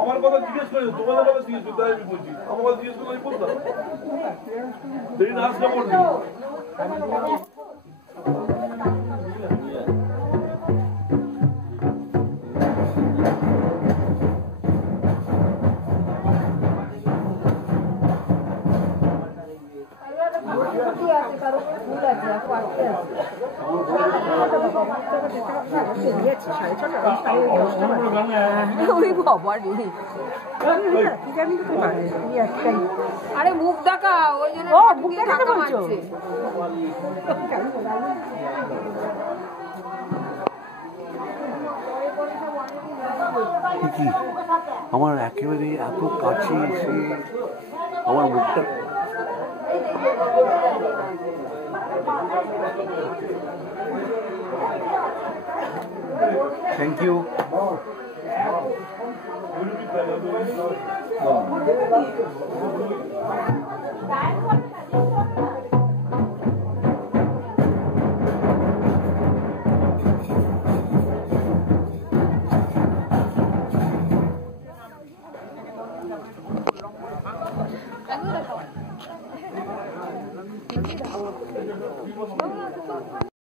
আমার কথা জিজ্ঞেস করে তোমাদের কথা জিজ্ঞেস করতে আমি বলছি আমার কথা জিজ্ঞেস করতে আমি বলতাম নাচ না পড়বি আরে মুখ দেখা ওই জন্য মুখ দেখা মারছে আমার একেবারে এত কাছে এসে আমার মুখটা থ্যাংক ইউ Oh.